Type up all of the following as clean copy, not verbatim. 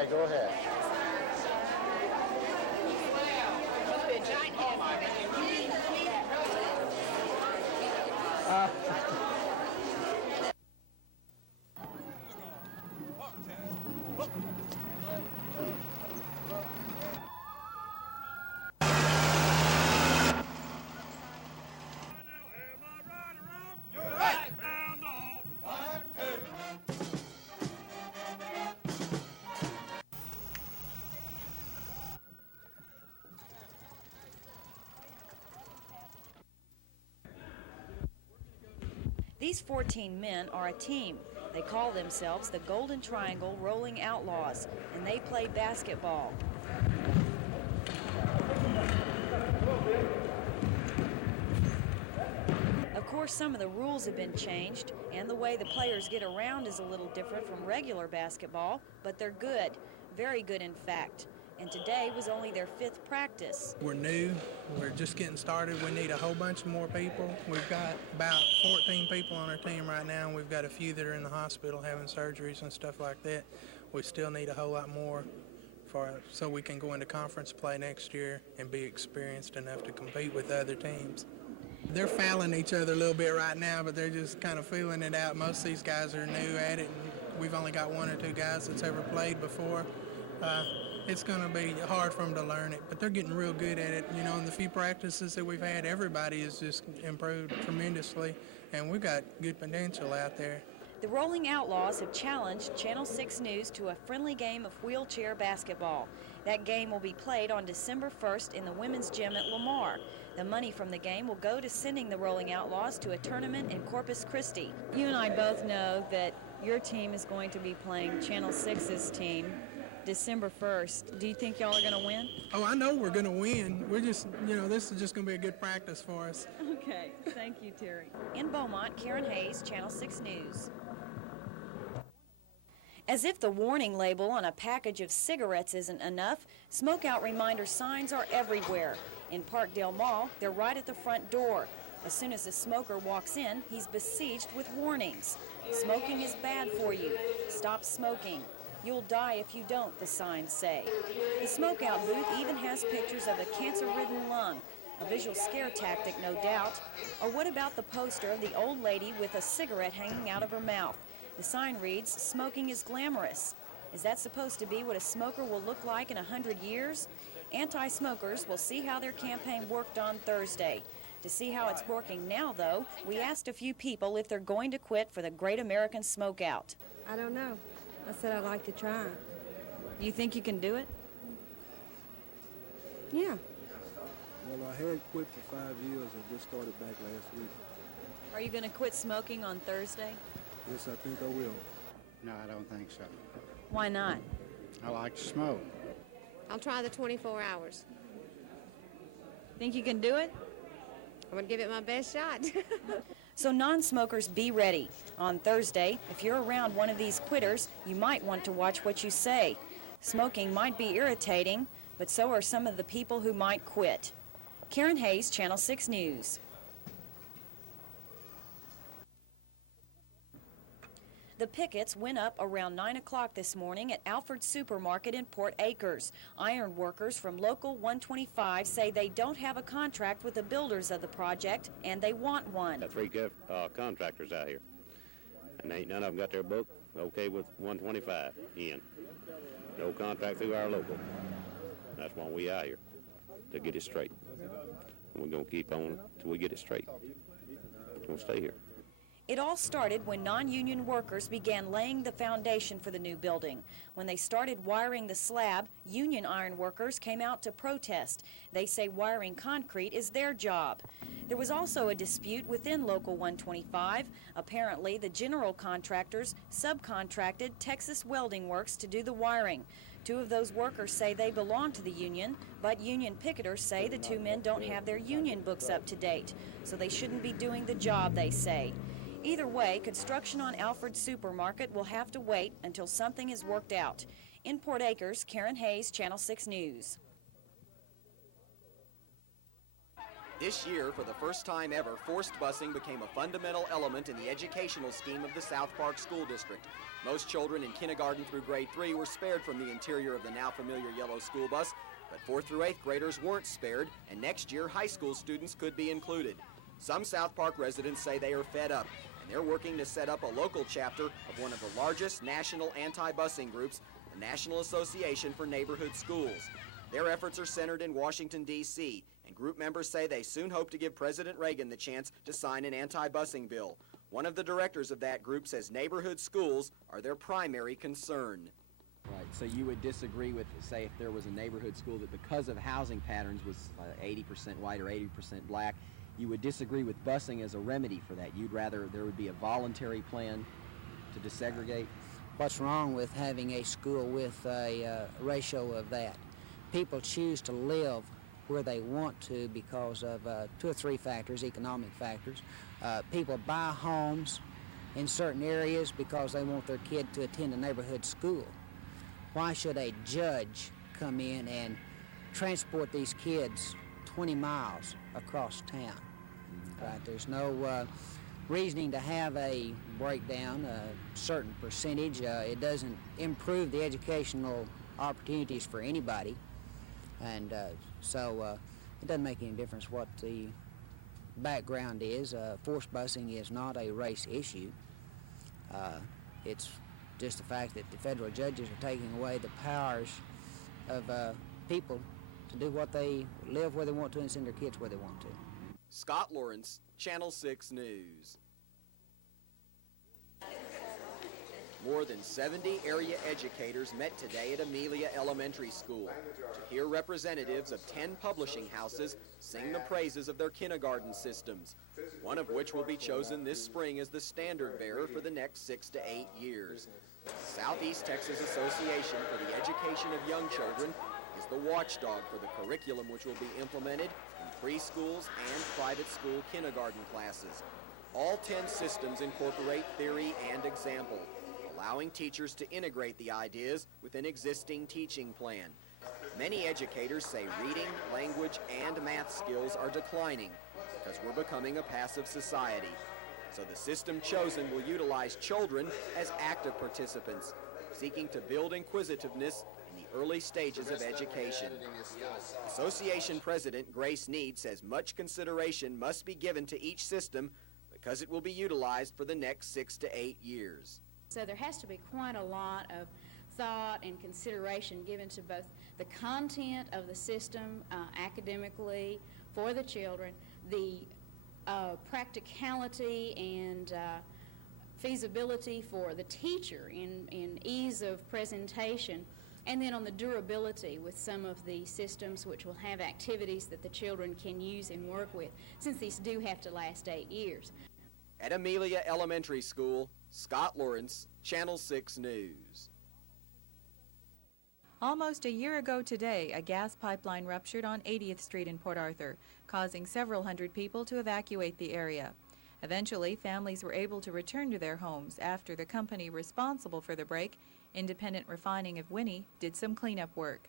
Okay, go ahead. These 14 men are a team. They call themselves the Golden Triangle Rolling Outlaws, and they play basketball. Of course, some of the rules have been changed, and the way the players get around is a little different from regular basketball, but they're good, very good in fact. And today was only their 5th practice. We're new, we're just getting started. We need a whole bunch more people. We've got about 14 people on our team right now, and we've got a few that are in the hospital having surgeries and stuff like that. We still need a whole lot more so we can go into conference play next year and be experienced enough to compete with other teams. They're fouling each other a little bit right now, but they're just kind of feeling it out. Most of these guys are new at it, and we've only got 1 or 2 guys that's ever played before. It's going to be hard for them to learn it, but they're getting real good at it. You know, in the few practices that we've had, everybody has just improved tremendously, and we've got good potential out there. The Rolling Outlaws have challenged Channel 6 News to a friendly game of wheelchair basketball. That game will be played on December 1st in the women's gym at Lamar. The money from the game will go to sending the Rolling Outlaws to a tournament in Corpus Christi. You and I both know that your team is going to be playing Channel 6's team December 1st. Do you think y'all are going to win? Oh, I know we're going to win. We're just, you know, this is just going to be a good practice for us. Okay. Thank you, Terry. In Beaumont, Karen Hayes, Channel 6 News. As if the warning label on a package of cigarettes isn't enough, smoke-out reminder signs are everywhere. In Parkdale Mall, they're right at the front door. As soon as a smoker walks in, he's besieged with warnings. Smoking is bad for you. Stop smoking. You'll die if you don't, the signs say. The smoke-out booth even has pictures of a cancer-ridden lung, a visual scare tactic, no doubt. Or what about the poster of the old lady with a cigarette hanging out of her mouth? The sign reads, "Smoking is glamorous." Is that supposed to be what a smoker will look like in 100 years? Anti-smokers will see how their campaign worked on Thursday. To see how it's working now, though, we asked a few people if they're going to quit for the Great American Smokeout. I don't know. I said I'd like to try. You think you can do it? Yeah. Well, I had quit for 5 years and just started back last week. Are you going to quit smoking on Thursday? Yes, I think I will. No, I don't think so. Why not? I like to smoke. I'll try the 24 hours. Think you can do it? I'm going to give it my best shot. So non-smokers, be ready. On Thursday, if you're around one of these quitters, you might want to watch what you say. Smoking might be irritating, but so are some of the people who might quit. Karen Hayes, Channel 6 News. The pickets went up around 9 o'clock this morning at Alfred Supermarket in Port Acres. Iron workers from Local 125 say they don't have a contract with the builders of the project, and they want one. Got 3 contractors out here, and ain't none of them got their book okay with 125 in. No contract through our local. That's why we out here, to get it straight. And we're going to keep on till we get it straight. We're going to stay here. It all started when non-union workers began laying the foundation for the new building. When they started wiring the slab, union iron workers came out to protest. They say wiring concrete is their job. There was also a dispute within Local 125. Apparently, the general contractors subcontracted Texas Welding Works to do the wiring. 2 of those workers say they belong to the union, but union picketers say the 2 men don't have their union books up to date, so they shouldn't be doing the job, they say. Either way, construction on Alfred Supermarket will have to wait until something is worked out. In Port Acres, Karen Hayes, Channel 6 News. This year, for the first time ever, forced busing became a fundamental element in the educational scheme of the South Park School District. Most children in kindergarten through grade 3 were spared from the interior of the now familiar yellow school bus, but 4th through 8th graders weren't spared, and next year high school students could be included. Some South Park residents say they are fed up, and they're working to set up a local chapter of one of the largest national anti-busing groups, the National Association for Neighborhood Schools. Their efforts are centered in Washington, D.C., and group members say they soon hope to give President Reagan the chance to sign an anti-busing bill. One of the directors of that group says neighborhood schools are their primary concern. Right, so you would disagree with, say, if there was a neighborhood school that because of housing patterns was 80% white or 80% black, you would disagree with busing as a remedy for that. You'd rather there would be a voluntary plan to desegregate? What's wrong with having a school with a ratio of that? People choose to live where they want to because of 2 or 3 factors, economic factors. People buy homes in certain areas because they want their kid to attend a neighborhood school. Why should a judge come in and transport these kids 20 miles across town? Right? There's no reasoning to have a breakdown, a certain percentage. It doesn't improve the educational opportunities for anybody. And so it doesn't make any difference what the background is. Forced busing is not a race issue. It's just the fact that the federal judges are taking away the powers of people to do what they live where they want to and send their kids where they want to. Scott Lawrence, Channel 6 News. More than 70 area educators met today at Amelia Elementary School to hear representatives of 10 publishing houses sing the praises of their kindergarten systems, one of which will be chosen this spring as the standard bearer for the next 6 to 8 years. The Southeast Texas Association for the Education of Young Children is the watchdog for the curriculum which will be implemented in preschools and private school kindergarten classes. All 10 systems incorporate theory and example, allowing teachers to integrate the ideas with an existing teaching plan. Many educators say reading, language, and math skills are declining because we're becoming a passive society. So the system chosen will utilize children as active participants, seeking to build inquisitiveness in the early stages of education. Association President Grace Need says much consideration must be given to each system because it will be utilized for the next 6 to 8 years. So there has to be quite a lot of thought and consideration given to both the content of the system academically for the children, the practicality and feasibility for the teacher in ease of presentation, and then on the durability with some of the systems which will have activities that the children can use and work with, since these do have to last 8 years. At Amelia Elementary School, Scott Lawrence, Channel 6 News. Almost a year ago today, a gas pipeline ruptured on 80th Street in Port Arthur, causing several hundred people to evacuate the area. Eventually, families were able to return to their homes after the company responsible for the break, Independent Refining of Winnie, did some cleanup work.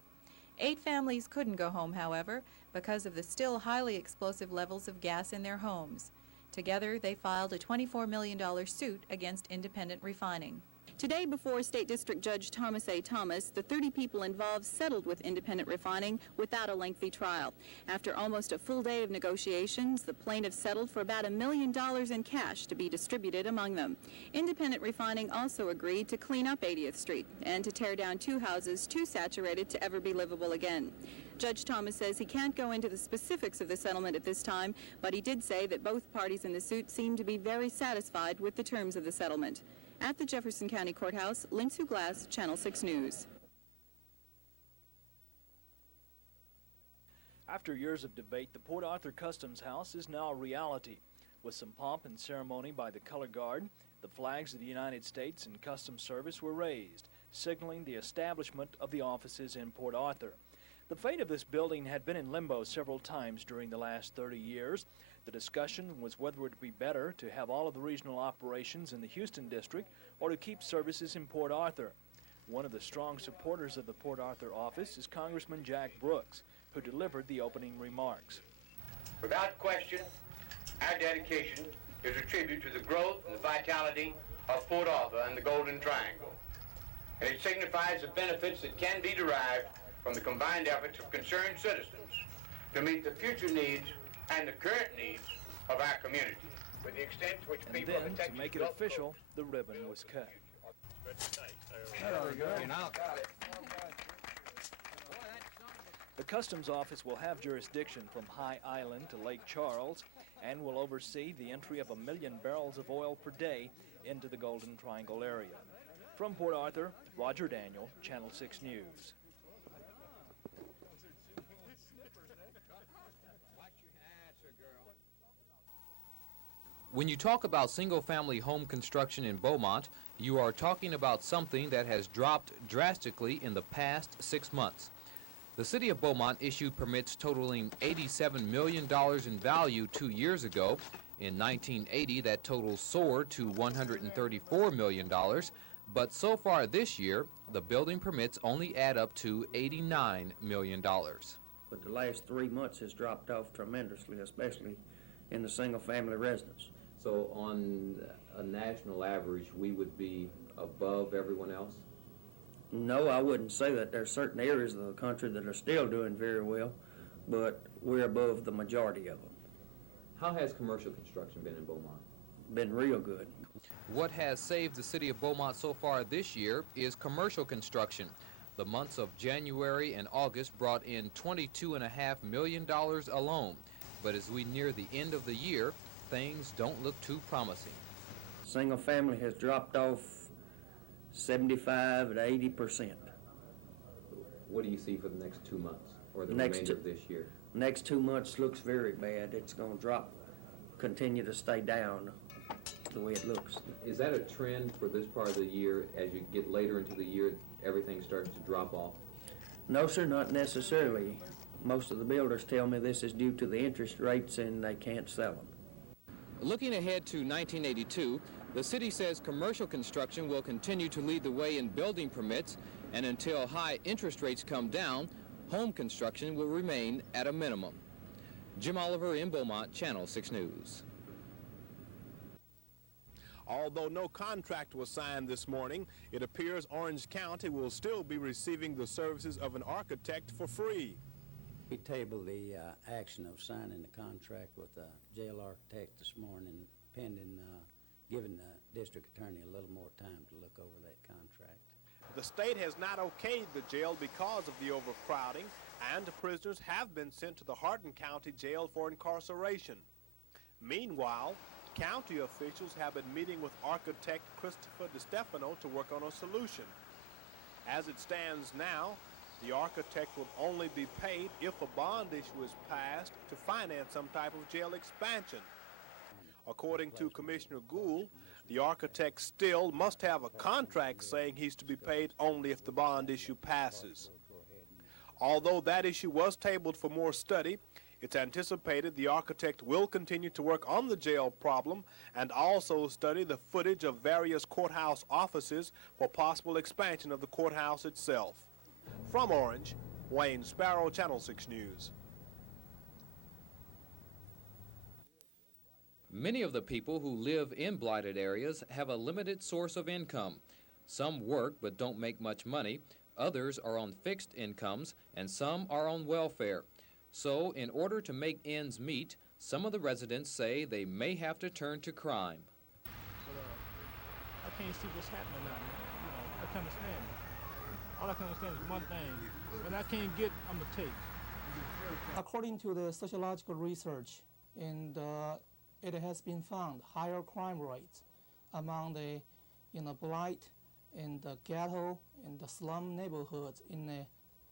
8 families couldn't go home, however, because of the still highly explosive levels of gas in their homes. Together, they filed a $24 million suit against Independent Refining. Today, before State District Judge Thomas A. Thomas, the 30 people involved settled with Independent Refining without a lengthy trial. After almost a full day of negotiations, the plaintiffs settled for about $1 million in cash to be distributed among them. Independent Refining also agreed to clean up 80th Street and to tear down 2 houses too saturated to ever be livable again. Judge Thomas says he can't go into the specifics of the settlement at this time, but he did say that both parties in the suit seem to be very satisfied with the terms of the settlement. At the Jefferson County Courthouse, Lynn-Sue Glass, Channel 6 News. After years of debate, the Port Arthur Customs House is now a reality. With some pomp and ceremony by the Color Guard, the flags of the United States and Customs Service were raised, signaling the establishment of the offices in Port Arthur. The fate of this building had been in limbo several times during the last 30 years. The discussion was whether it would be better to have all of the regional operations in the Houston district or to keep services in Port Arthur. One of the strong supporters of the Port Arthur office is Congressman Jack Brooks, who delivered the opening remarks. Without question, our dedication is a tribute to the growth and the vitality of Port Arthur and the Golden Triangle. And it signifies the benefits that can be derived from the combined efforts of concerned citizens to meet the future needs and the current needs of our community. With the extent to which And people then, to make it official, the ribbon was cut. There we go. Got it. The Customs Office will have jurisdiction from High Island to Lake Charles and will oversee the entry of 1 million barrels of oil per day into the Golden Triangle area. From Port Arthur, Roger Daniel, Channel 6 News. When you talk about single-family home construction in Beaumont, you are talking about something that has dropped drastically in the past 6 months. The city of Beaumont issued permits totaling $87 million in value 2 years ago. In 1980, that total soared to $134 million, but so far this year, the building permits only add up to $89 million. But the last 3 months has dropped off tremendously, especially in the single-family residence. So on a national average, we would be above everyone else? No, I wouldn't say that. There are certain areas of the country that are still doing very well, but we're above the majority of them. How has commercial construction been in Beaumont? Been real good. What has saved the city of Beaumont so far this year is commercial construction. The months of January and August brought in $22.5 million alone. But as we near the end of the year, things don't look too promising. Single family has dropped off 75 to 80%. What do you see for the next 2 months or the remainder of this year? Next 2 months looks very bad. It's going to drop, continue to stay down the way it looks. Is that a trend for this part of the year? As you get later into the year, everything starts to drop off? No, sir, not necessarily. Most of the builders tell me this is due to the interest rates and they can't sell them. Looking ahead to 1982, the city says commercial construction will continue to lead the way in building permits, and until high interest rates come down, home construction will remain at a minimum. Jim Oliver in Beaumont, Channel 6 News. Although no contract was signed this morning, it appears Orange County will still be receiving the services of an architect for free. We tabled the action of signing the contract with the jail architect this morning, pending giving the district attorney a little more time to look over that contract. The state has not okayed the jail because of the overcrowding, and prisoners have been sent to the Hardin County Jail for incarceration. Meanwhile, county officials have been meeting with architect Christopher DiStefano to work on a solution. As it stands now, the architect will only be paid if a bond issue is passed to finance some type of jail expansion. According to Commissioner Gould, the architect still must have a contract saying he's to be paid only if the bond issue passes. Although that issue was tabled for more study, it's anticipated the architect will continue to work on the jail problem and also study the footage of various courthouse offices for possible expansion of the courthouse itself. From Orange, Wayne Sparrow, Channel 6 News. Many of the people who live in blighted areas have a limited source of income. Some work but don't make much money, others are on fixed incomes, and some are on welfare. So, in order to make ends meet, some of the residents say they may have to turn to crime. But I can't see what's happening now. I can't understand it. All I can understand is one thing. When I can't get, I'm going to take. According to the sociological research, and it has been found higher crime rates among the blight and the ghetto and the slum neighborhoods in the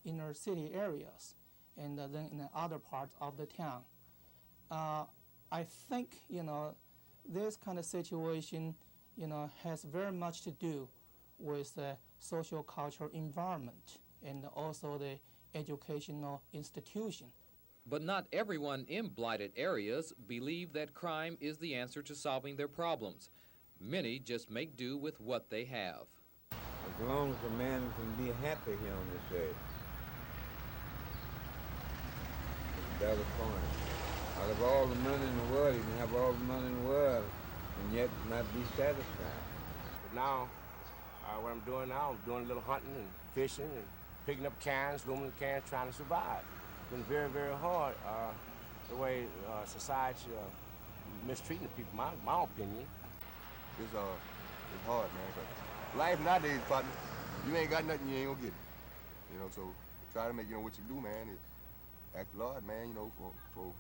inner city areas, and then in the other parts of the town. I think this kind of situation has very much to do with the social cultural environment and also the educational institution. But not everyone in blighted areas believe that crime is the answer to solving their problems. Many just make do with what they have. As long as a man can be happy here on this earth, it's better for him. Out of all the money in the world, you can have all the money in the world and yet not be satisfied. But now, what I'm doing now, I'm doing a little hunting and fishing and picking up cans, aluminum cans, trying to survive. It's been very, very hard, the way society mistreating the people, my opinion. It's hard, man. But life nowadays, partner, you ain't got nothing, you ain't gonna get it. You know, so try to make, what you do, man, is ask the Lord, man, for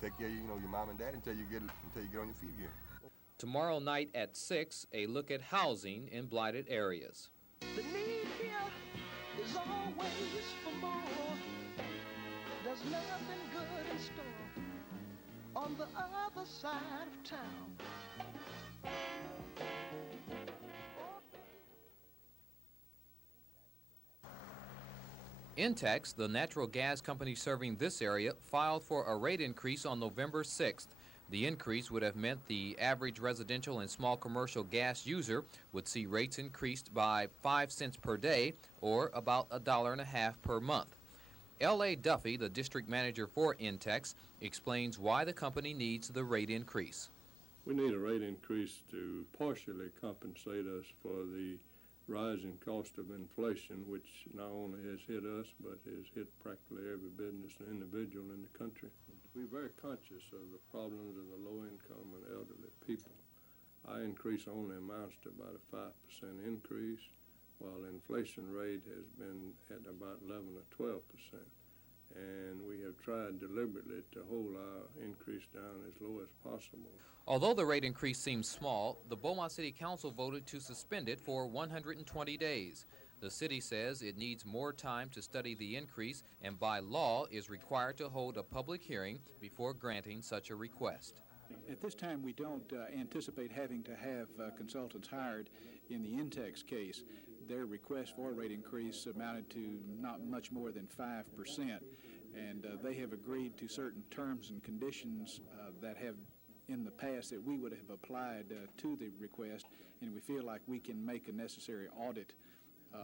take care of, your mom and dad until you get on your feet again. Tomorrow night at 6, a look at housing in blighted areas. The need here is always for more. There's nothing good in store on the other side of town. Intex, the natural gas company serving this area, filed for a rate increase on November 6th. The increase would have meant the average residential and small commercial gas user would see rates increased by 5 cents per day, or about $1.50 per month. L.A. Duffy, the district manager for Intex, explains why the company needs the rate increase. We need a rate increase to partially compensate us for the rising cost of inflation, which not only has hit us, but has hit practically every business and individual in the country. We're very conscious of the problems of the low-income and elderly people. Our increase only amounts to about a 5% increase, while the inflation rate has been at about 11 or 12%. And we have tried deliberately to hold our increase down as low as possible. Although the rate increase seems small, the Beaumont City Council voted to suspend it for 120 days. The city says it needs more time to study the increase and by law is required to hold a public hearing before granting such a request. At this time, we don't anticipate having to have consultants hired in the Intex case. Their request for a rate increase amounted to not much more than 5%, and they have agreed to certain terms and conditions that have in the past that we would have applied to the request, and we feel like we can make a necessary audit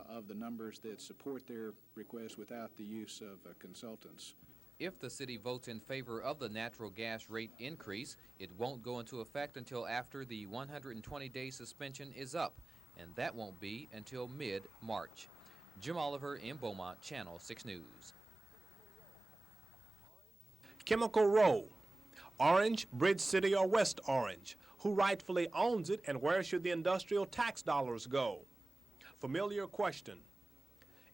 of the numbers that support their request without the use of consultants. If the city votes in favor of the natural gas rate increase, it won't go into effect until after the 120-day suspension is up, and that won't be until mid-March. Jim Oliver in Beaumont, Channel 6 News. Chemical Row. Orange, Bridge City, or West Orange? Who rightfully owns it, and where should the industrial tax dollars go? Familiar question.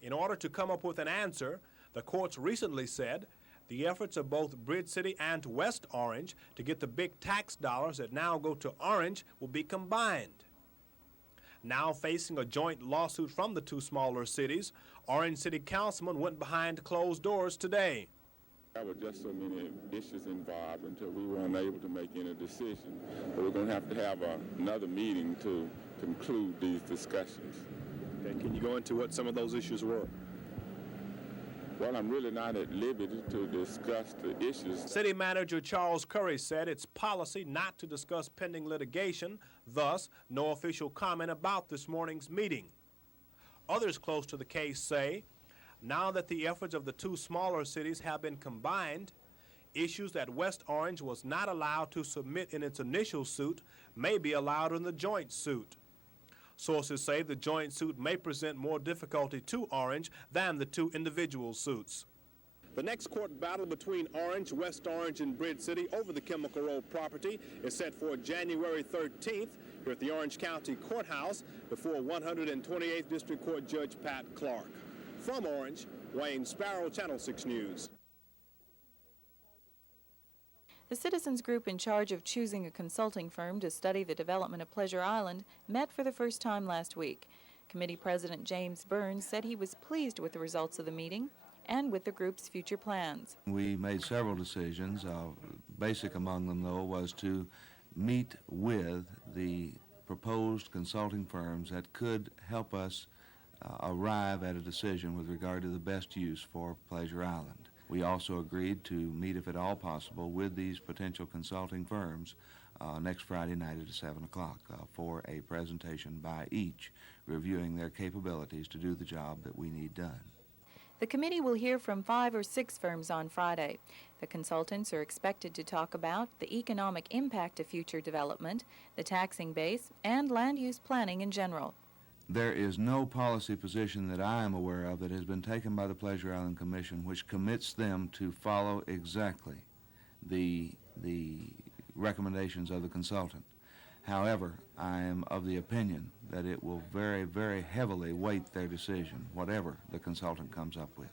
In order to come up with an answer, the courts recently said the efforts of both Bridge City and West Orange to get the big tax dollars that now go to Orange will be combined. Now facing a joint lawsuit from the two smaller cities, Orange City councilman went behind closed doors today. There were just so many issues involved until we were unable to make any decision. But we're going to have another meeting to conclude these discussions. Okay, can you go into what some of those issues were? Well, I'm really not at liberty to discuss the issues. City Manager Charles Curry said it's policy not to discuss pending litigation, thus no official comment about this morning's meeting. Others close to the case say, now that the efforts of the two smaller cities have been combined, issues that West Orange was not allowed to submit in its initial suit may be allowed in the joint suit. Sources say the joint suit may present more difficulty to Orange than the two individual suits. The next court battle between Orange, West Orange, and Bridge City over the Chemical Row property is set for January 13th here at the Orange County Courthouse before 128th District Court Judge Pat Clark. From Orange, Wayne Sparrow, Channel 6 News. The citizens group in charge of choosing a consulting firm to study the development of Pleasure Island met for the first time last week. Committee President James Burns said he was pleased with the results of the meeting and with the group's future plans. We made several decisions. Basic among them, though, was to meet with the proposed consulting firms that could help us arrive at a decision with regard to the best use for Pleasure Island. We also agreed to meet, if at all possible, with these potential consulting firms next Friday night at 7 o'clock for a presentation by each, reviewing their capabilities to do the job that we need done. The committee will hear from 5 or 6 firms on Friday. The consultants are expected to talk about the economic impact of future development, the taxing base, and land use planning in general. There is no policy position that I am aware of that has been taken by the Pleasure Island Commission which commits them to follow exactly the recommendations of the consultant. However, I am of the opinion that it will very, very heavily weight their decision, whatever the consultant comes up with.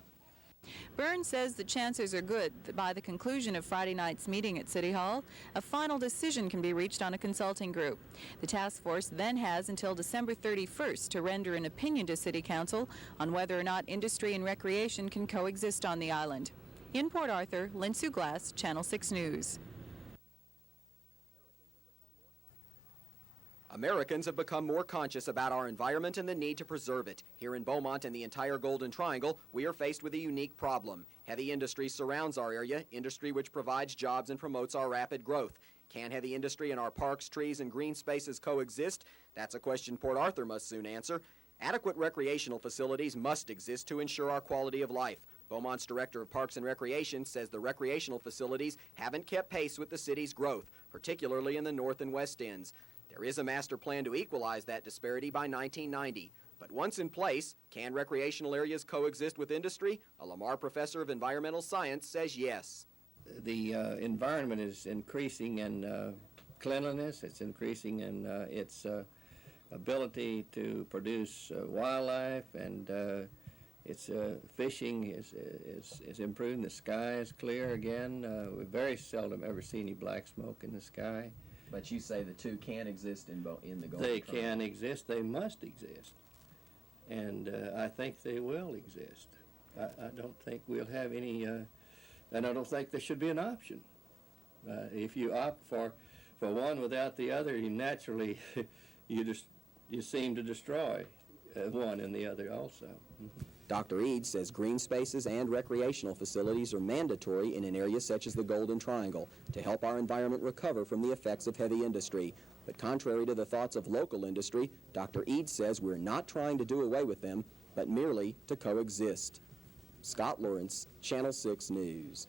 Burns says the chances are good that by the conclusion of Friday night's meeting at City Hall, a final decision can be reached on a consulting group. The task force then has until December 31st to render an opinion to City Council on whether or not industry and recreation can coexist on the island. In Port Arthur, Lynn Sue Glass, Channel 6 News. Americans have become more conscious about our environment and the need to preserve it. Here in Beaumont and the entire Golden Triangle, we are faced with a unique problem. Heavy industry surrounds our area, industry which provides jobs and promotes our rapid growth. Can heavy industry and our parks, trees, and green spaces coexist? That's a question Port Arthur must soon answer. Adequate recreational facilities must exist to ensure our quality of life. Beaumont's Director of Parks and Recreation says the recreational facilities haven't kept pace with the city's growth, particularly in the north and west ends. There is a master plan to equalize that disparity by 1990. But once in place, can recreational areas coexist with industry? A Lamar professor of environmental science says yes. The environment is increasing in cleanliness, it's increasing in its ability to produce wildlife, and its fishing is improving. The sky is clear again. We very seldom ever see any black smoke in the sky. But you say the two can exist in the Golden They Triangle. can exist. They must exist. And I think they will exist. I don't think we'll have any, and I don't think there should be an option. If you opt for one without the other, you naturally, you seem to destroy one and the other also. Dr. Eads says green spaces and recreational facilities are mandatory in an area such as the Golden Triangle to help our environment recover from the effects of heavy industry. But contrary to the thoughts of local industry, Dr. Eads says we're not trying to do away with them, but merely to coexist. Scott Lawrence, Channel 6 News.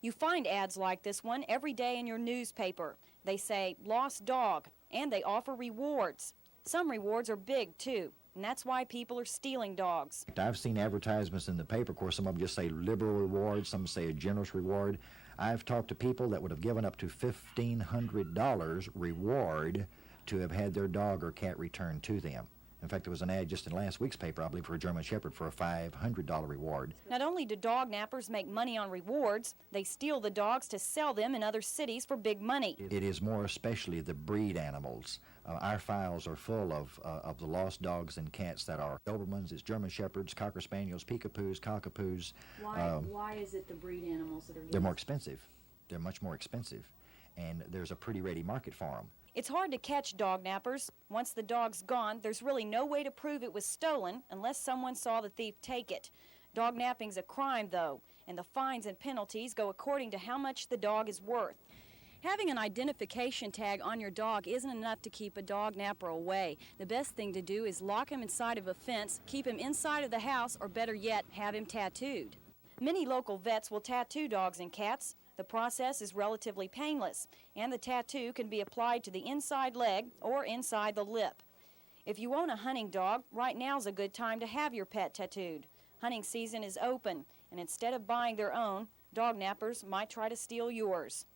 You find ads like this one every day in your newspaper. They say, lost dog, and they offer rewards. Some rewards are big, too. And that's why people are stealing dogs. I've seen advertisements in the paper. Of course, some of them just say liberal reward, some say a generous reward. I've talked to people that would have given up to $1,500 reward to have had their dog or cat returned to them. In fact, there was an ad just in last week's paper, I believe, for a German Shepherd for a $500 reward. Not only do dog nappers make money on rewards, they steal the dogs to sell them in other cities for big money. It is more especially the breed animals. Our files are full of the lost dogs and cats that are Dobermans, it's German Shepherds, Cocker Spaniels, Peekapoos, Cockapoos. Why is it the breed animals that are They're more expensive. They're much more expensive. And there's a pretty ready market for them. It's hard to catch dog nappers. Once the dog's gone, there's really no way to prove it was stolen unless someone saw the thief take it. Dog napping's a crime, though, and the fines and penalties go according to how much the dog is worth. Having an identification tag on your dog isn't enough to keep a dog napper away. The best thing to do is lock him inside of a fence, keep him inside of the house, or better yet, have him tattooed. Many local vets will tattoo dogs and cats. The process is relatively painless, and the tattoo can be applied to the inside leg or inside the lip. If you own a hunting dog, right now's a good time to have your pet tattooed. Hunting season is open, and instead of buying their own, dog nappers might try to steal yours.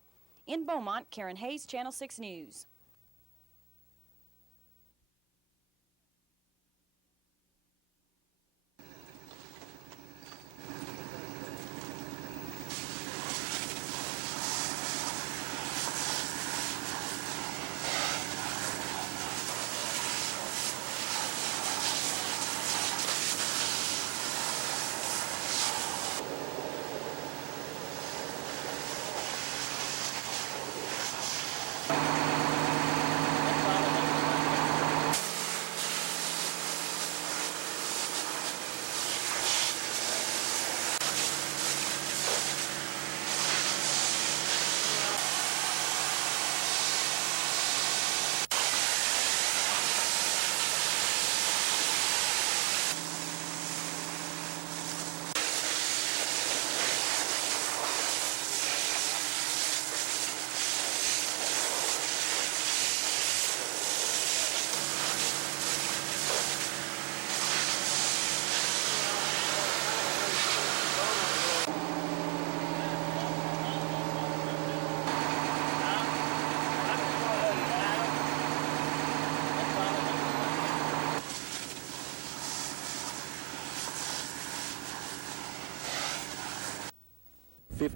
In Beaumont, Karen Hayes, Channel 6 News.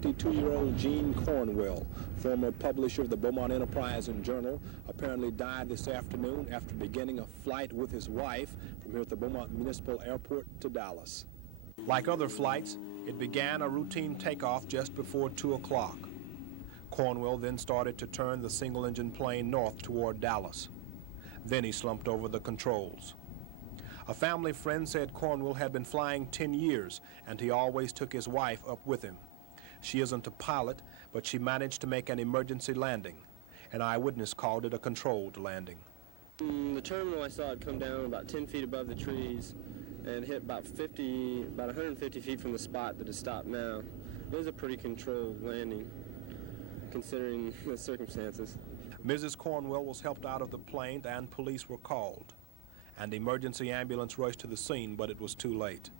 52-year-old Gene Cornwell, former publisher of the Beaumont Enterprise and Journal, apparently died this afternoon after beginning a flight with his wife from here at the Beaumont Municipal Airport to Dallas. Like other flights, it began a routine takeoff just before 2 o'clock. Cornwell then started to turn the single-engine plane north toward Dallas. Then he slumped over the controls. A family friend said Cornwell had been flying 10 years, and he always took his wife up with him. She isn't a pilot, but she managed to make an emergency landing. An eyewitness called it a controlled landing. The terminal, I saw it come down about 10 feet above the trees and hit about 150 feet from the spot that it stopped now. It was a pretty controlled landing, considering the circumstances. Mrs. Cornwell was helped out of the plane and police were called. An emergency ambulance rushed to the scene, but it was too late.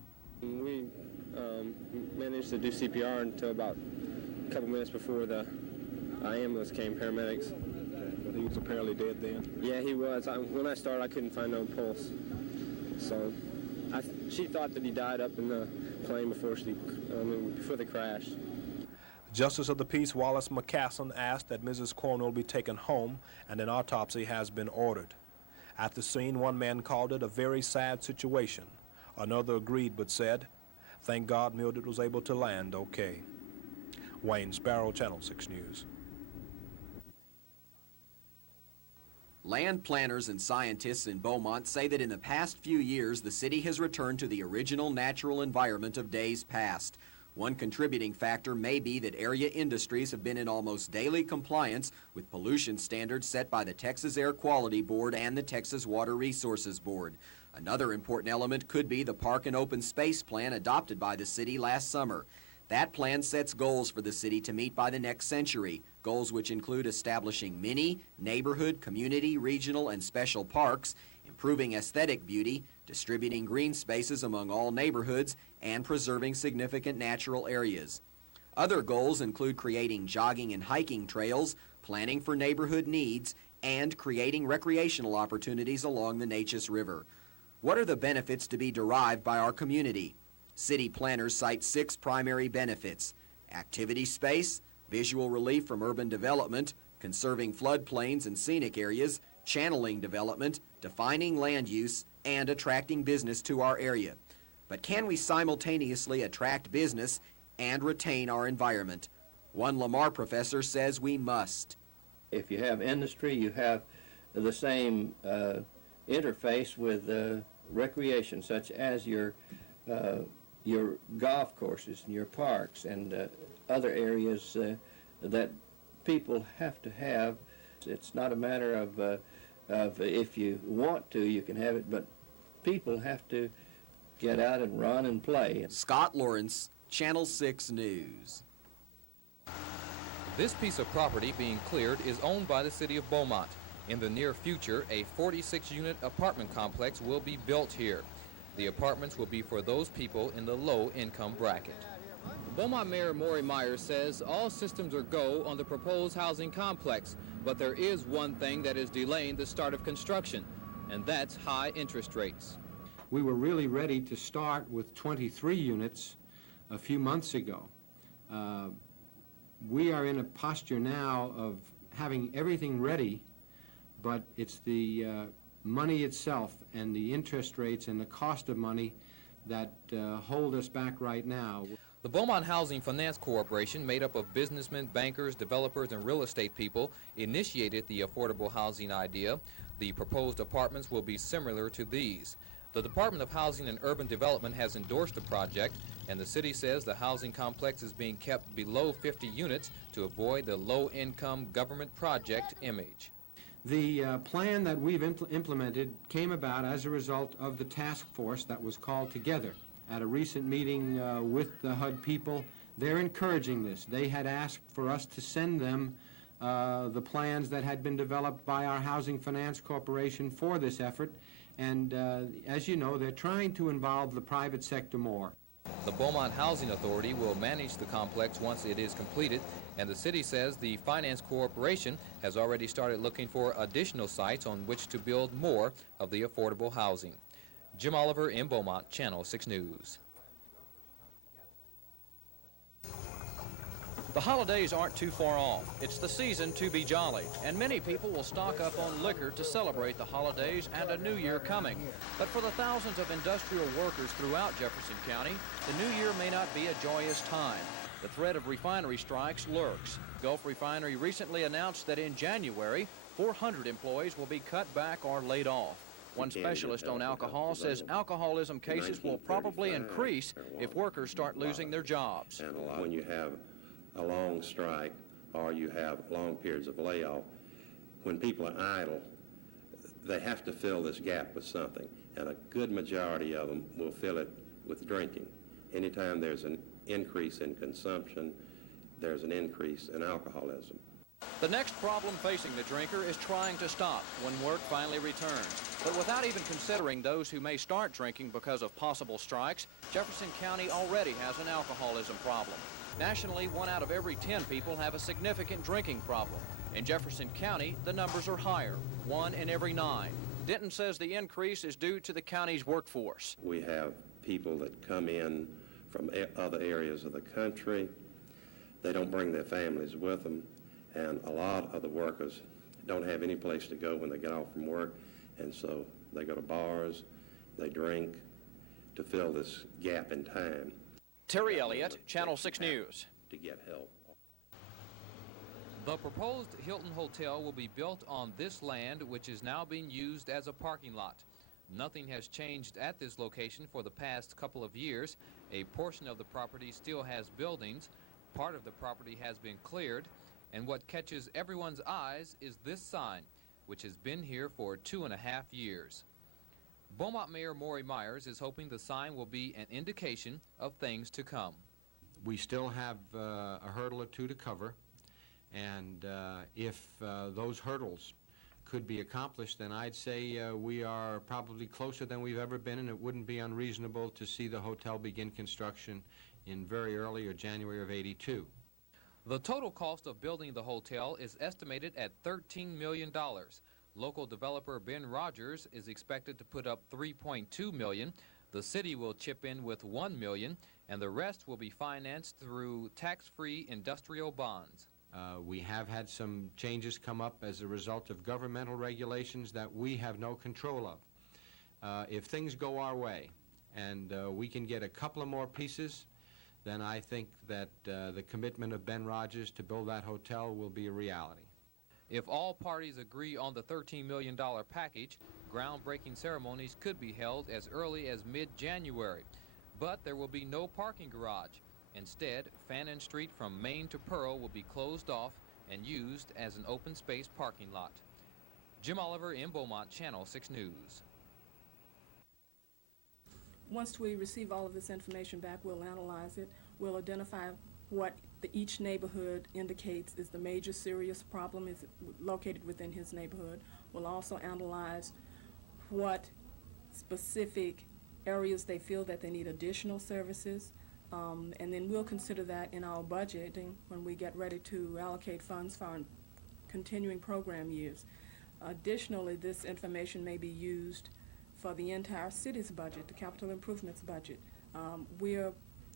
We managed to do CPR until about a couple minutes before the ambulance came, paramedics. But he was apparently dead then? Yeah, he was. When I started, I couldn't find no pulse. So she thought that he died up in the plane before the crash. Justice of the Peace Wallace McCasson asked that Mrs. Cornwell be taken home, and an autopsy has been ordered. At the scene, one man called it a very sad situation. Another agreed but said, "Thank God Mildred was able to land okay." Wayne Sparrow, Channel 6 News. Land planners and scientists in Beaumont say that in the past few years, the city has returned to the original natural environment of days past. One contributing factor may be that area industries have been in almost daily compliance with pollution standards set by the Texas Air Quality Board and the Texas Water Resources Board. Another important element could be the Park and Open Space Plan adopted by the city last summer. That plan sets goals for the city to meet by the next century, goals which include establishing many neighborhood, community, regional, and special parks, improving aesthetic beauty, distributing green spaces among all neighborhoods, and preserving significant natural areas. Other goals include creating jogging and hiking trails, planning for neighborhood needs, and creating recreational opportunities along the Neches River. What are the benefits to be derived by our community? City planners cite 6 primary benefits: activity space, visual relief from urban development, conserving floodplains and scenic areas, channeling development, defining land use, and attracting business to our area. But can we simultaneously attract business and retain our environment? One Lamar professor says we must. If you have industry, you have the same interface with recreation, such as your golf courses and your parks and other areas that people have to have. It's not a matter of if you want to, you can have it, but people have to get out and run and play. Scott Lawrence, Channel 6 News. This piece of property being cleared is owned by the city of Beaumont. In the near future, a 46-unit apartment complex will be built here. The apartments will be for those people in the low-income bracket. Beaumont Mayor Maury Myers says all systems are go on the proposed housing complex, but there is one thing that is delaying the start of construction, and that's high interest rates. We were really ready to start with 23 units a few months ago. We are in a posture now of having everything ready, but it's the money itself and the interest rates and the cost of money that hold us back right now. The Beaumont Housing Finance Corporation, made up of businessmen, bankers, developers, and real estate people, initiated the affordable housing idea. The proposed apartments will be similar to these. The Department of Housing and Urban Development has endorsed the project, and the city says the housing complex is being kept below 50 units to avoid the low-income government project image. The plan that we've implemented came about as a result of the task force that was called together. At a recent meeting with the HUD people, they're encouraging this. They had asked for us to send them the plans that had been developed by our Housing Finance Corporation for this effort, and as you know, they're trying to involve the private sector more. The Beaumont Housing Authority will manage the complex once it is completed, and the city says the Finance Corporation has already started looking for additional sites on which to build more of the affordable housing. Jim Oliver in Beaumont, Channel 6 News. The holidays aren't too far off. It's the season to be jolly, and many people will stock up on liquor to celebrate the holidays and a new year coming. But for the thousands of industrial workers throughout Jefferson County, the new year may not be a joyous time. The threat of refinery strikes lurks. Gulf Refinery recently announced that in January, 400 employees will be cut back or laid off. One specialist on alcohol says alcoholism cases will probably increase if workers start losing their jobs. And when you have a long strike or you have long periods of layoff, when people are idle, they have to fill this gap with something, and a good majority of them will fill it with drinking. Anytime there's an increase in consumption, there's an increase in alcoholism. The next problem facing the drinker is trying to stop when work finally returns. But without even considering those who may start drinking because of possible strikes, Jefferson County already has an alcoholism problem. Nationally, 1 out of every 10 people have a significant drinking problem. In Jefferson County, the numbers are higher, 1 in every 9. Denton says the increase is due to the county's workforce. We have people that come in from other areas of the country. They don't bring their families with them, and a lot of the workers don't have any place to go when they get off from work, and so they go to bars, they drink to fill this gap in time. Terry Elliott, Channel 6 News. To get help. The proposed Hilton Hotel will be built on this land, which is now being used as a parking lot. Nothing has changed at this location for the past couple of years. A portion of the property still has buildings. Part of the property has been cleared. And what catches everyone's eyes is this sign, which has been here for 2.5 years. Beaumont Mayor Maury Myers is hoping the sign will be an indication of things to come. We still have a hurdle or two to cover, and if those hurdles could be accomplished, then I'd say we are probably closer than we've ever been, and it wouldn't be unreasonable to see the hotel begin construction in very early or January of '82. The total cost of building the hotel is estimated at $13 million. Local developer Ben Rogers is expected to put up $3.2 million. The city will chip in with $1 million, and the rest will be financed through tax-free industrial bonds. We have had some changes come up as a result of governmental regulations that we have no control of. If things go our way and we can get a couple of more pieces, then I think that the commitment of Ben Rogers to build that hotel will be a reality. If all parties agree on the $13 million package, groundbreaking ceremonies could be held as early as mid-January. But there will be no parking garage. Instead, Fannin Street from Main to Pearl will be closed off and used as an open space parking lot. Jim Oliver in Beaumont, Channel 6 News. Once we receive all of this information back, we'll analyze it. We'll identify what each neighborhood indicates is the major serious problem is located within his neighborhood. We'll also analyze what specific areas they feel that they need additional services, and then we'll consider that in our budgeting when we get ready to allocate funds for our continuing program years. Additionally, this information may be used for the entire city's budget, the capital improvements budget. We're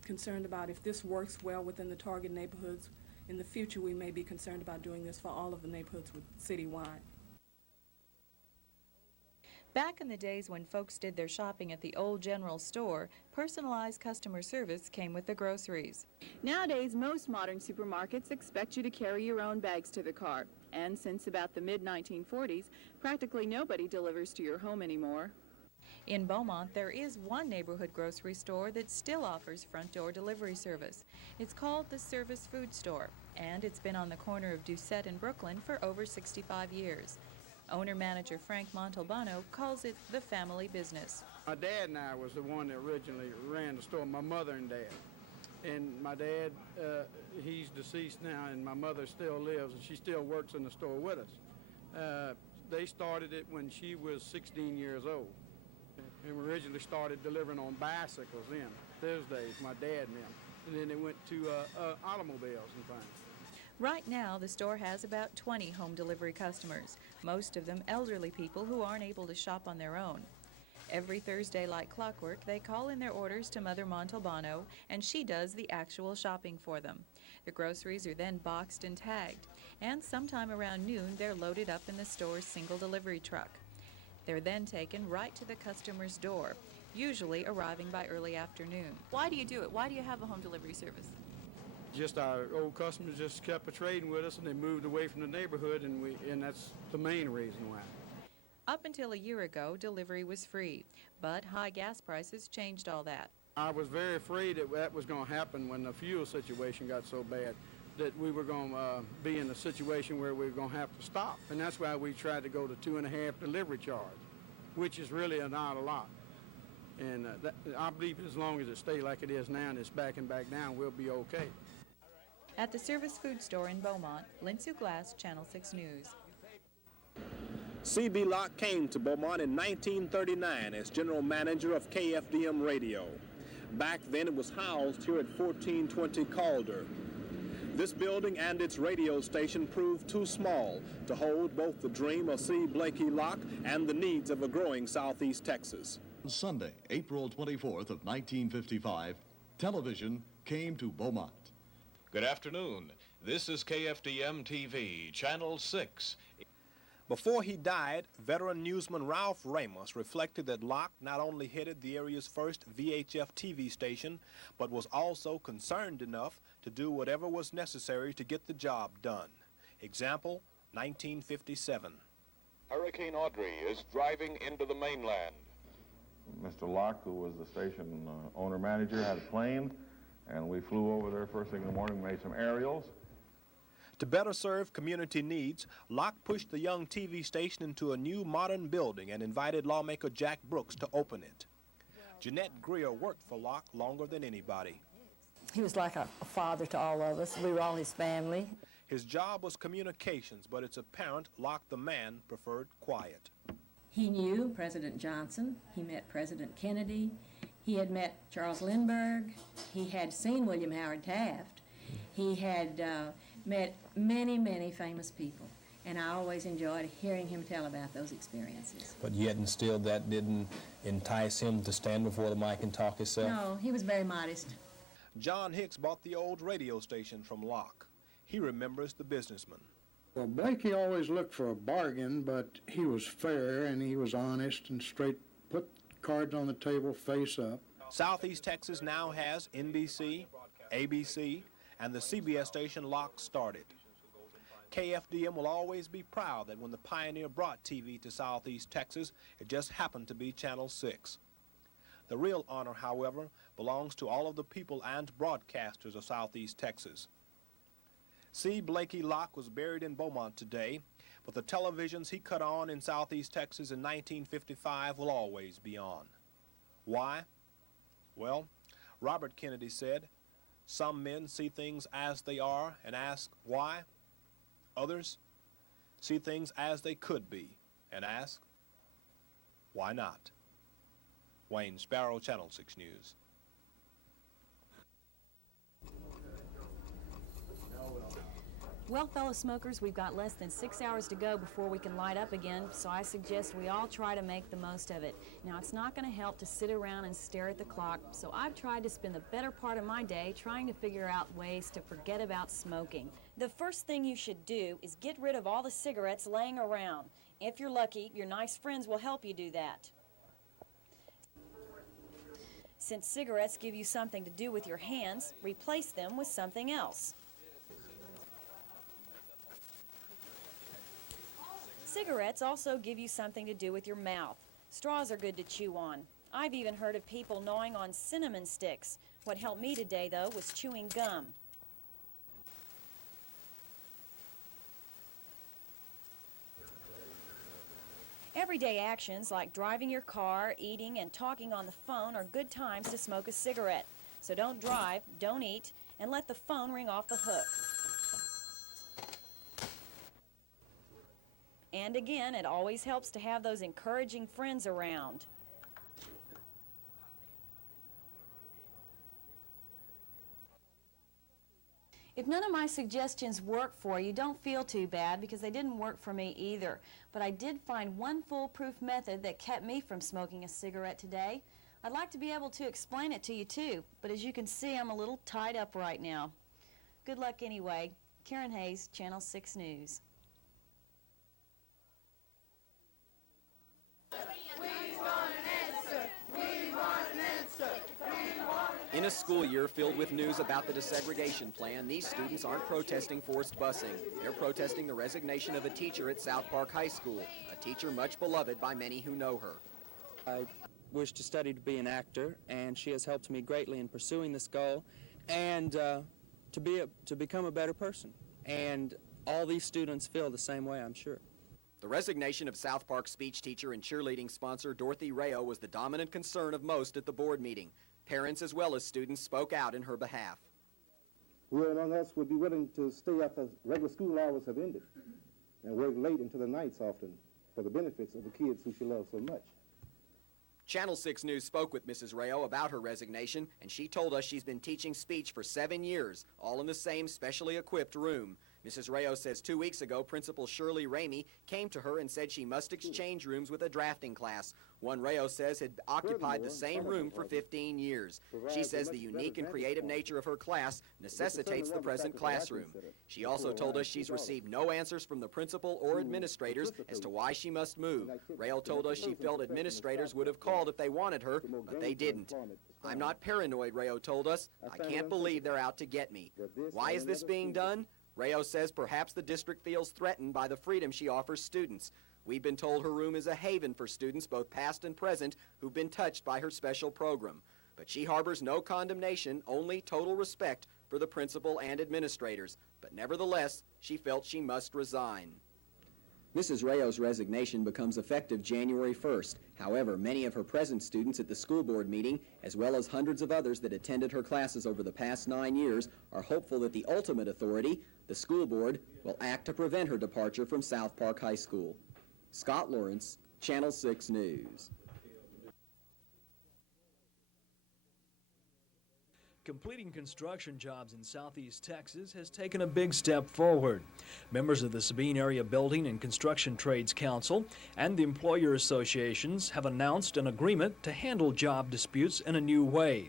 concerned about if this works well within the target neighborhoods. In the future, we may be concerned about doing this for all of the neighborhoods citywide. Back in the days when folks did their shopping at the old general store, personalized customer service came with the groceries. Nowadays, most modern supermarkets expect you to carry your own bags to the car. And since about the mid-1940s, practically nobody delivers to your home anymore. In Beaumont, there is one neighborhood grocery store that still offers front door delivery service. It's called the Service Food Store, and it's been on the corner of Doucette and Brooklyn for over 65 years. Owner-manager Frank Montalbano calls it the family business. My dad and I was the one that originally ran the store, my mother and dad. And my dad, he's deceased now, and my mother still lives, and she still works in the store with us. They started it when she was 16 years old. And we originally started delivering on bicycles then, those days, my dad and them. And then they went to automobiles and things. Right now, the store has about 20 home delivery customers, most of them elderly people who aren't able to shop on their own. Every Thursday, like clockwork, they call in their orders to Mother Montalbano, and she does the actual shopping for them. The groceries are then boxed and tagged, and sometime around noon they're loaded up in the store's single delivery truck. They're then taken right to the customer's door, usually arriving by early afternoon. Why do you do it? Why do you have a home delivery service? Just our old customers just kept trading with us, and they moved away from the neighborhood, and that's the main reason why. Up until a year ago, delivery was free, but high gas prices changed all that. I was very afraid that was going to happen when the fuel situation got so bad, that we were going to be in a situation where we were going to have to stop. And that's why we tried to go to 2.5 delivery charge, which is really not a lot. And I believe as long as it stays like it is now and it's backing back down, we'll be okay. At the Service Food Store in Beaumont, Lindsay Glass, Channel 6 News. C.B. Locke came to Beaumont in 1939 as general manager of KFDM Radio. Back then it was housed here at 1420 Calder. This building and its radio station proved too small to hold both the dream of C. Blakey Locke and the needs of a growing southeast Texas. Sunday, April 24th of 1955, television came to Beaumont. Good afternoon. This is KFDM TV, Channel 6. Before he died, veteran newsman Ralph Ramos reflected that Locke not only headed the area's first VHF TV station, but was also concerned enough to do whatever was necessary to get the job done. Example, 1957. Hurricane Audrey is driving into the mainland. Mr. Locke, who was the station owner-manager, had a plane, and we flew over there first thing in the morning, made some aerials. To better serve community needs, Locke pushed the young TV station into a new modern building and invited lawmaker Jack Brooks to open it. Jeanette Greer worked for Locke longer than anybody. He was like a father to all of us. We were all his family. His job was communications, but it's apparent Locke the man preferred quiet. He knew President Johnson. He met President Kennedy. He had met Charles Lindbergh. He had seen William Howard Taft. He had met many, many famous people, and I always enjoyed hearing him tell about those experiences. But yet and still that didn't entice him to stand before the mic and talk himself? No, he was very modest. John Hicks bought the old radio station from Locke. He remembers the businessman. Well, Blakey always looked for a bargain, but he was fair and he was honest and straight, put cards on the table face up. Southeast Texas now has NBC, ABC, and the CBS station Locke started. KFDM will always be proud that when the pioneer brought TV to Southeast Texas, it just happened to be Channel 6. The real honor, however, belongs to all of the people and broadcasters of Southeast Texas. C. Blakey Locke was buried in Beaumont today, but the televisions he cut on in Southeast Texas in 1955 will always be on. Why? Well, Robert Kennedy said, "Some men see things as they are and ask why. Others see things as they could be and ask, why not?" Wayne Sparrow, Channel 6 News. Well, fellow smokers, we've got less than 6 hours to go before we can light up again, so I suggest we all try to make the most of it. Now, it's not going to help to sit around and stare at the clock, so I've tried to spend the better part of my day trying to figure out ways to forget about smoking. The first thing you should do is get rid of all the cigarettes laying around. If you're lucky, your nice friends will help you do that. Since cigarettes give you something to do with your hands, replace them with something else. Cigarettes also give you something to do with your mouth. Straws are good to chew on. I've even heard of people gnawing on cinnamon sticks. What helped me today, though, was chewing gum. Everyday actions like driving your car, eating, and talking on the phone are good times to smoke a cigarette. So don't drive, don't eat, and let the phone ring off the hook. And again, it always helps to have those encouraging friends around. If none of my suggestions work for you, don't feel too bad because they didn't work for me either. But I did find one foolproof method that kept me from smoking a cigarette today. I'd like to be able to explain it to you too, but as you can see, I'm a little tied up right now. Good luck anyway. Karen Hayes, Channel 6 News. In a school year filled with news about the desegregation plan, these students aren't protesting forced busing. They're protesting the resignation of a teacher at South Park High School, a teacher much beloved by many who know her. I wish to study to be an actor, and she has helped me greatly in pursuing this goal and to become a better person. And all these students feel the same way, I'm sure. The resignation of South Park speech teacher and cheerleading sponsor Dorothy Rayo was the dominant concern of most at the board meeting. Parents as well as students spoke out in her behalf. Who among us would be willing to stay after regular school hours have ended and work late into the nights often for the benefits of the kids who she loves so much? Channel 6 News spoke with Mrs. Rayo about her resignation, and she told us she's been teaching speech for 7 years, all in the same specially equipped room. Mrs. Rayo says 2 weeks ago, Principal Shirley Ramey came to her and said she must exchange rooms with a drafting class. One Rayo says had occupied the same room for 15 years. She says the unique and creative nature of her class necessitates the present classroom. She also told us she's received no answers from the principal or administrators as to why she must move. Rayo told us she felt administrators would have called if they wanted her, but they didn't. I'm not paranoid, Rayo told us. I can't believe they're out to get me. Why is this being done? Rayo says perhaps the district feels threatened by the freedom she offers students. We've been told her room is a haven for students, both past and present, who've been touched by her special program. But she harbors no condemnation, only total respect for the principal and administrators. But nevertheless, she felt she must resign. Mrs. Rayo's resignation becomes effective January 1st. However, many of her present students at the school board meeting, as well as hundreds of others that attended her classes over the past 9 years, are hopeful that the ultimate authority, the school board, will act to prevent her departure from South Park High School. Scott Lawrence, Channel 6 News. Completing construction jobs in southeast Texas has taken a big step forward. Members of the Sabine Area Building and Construction Trades Council and the employer associations have announced an agreement to handle job disputes in a new way.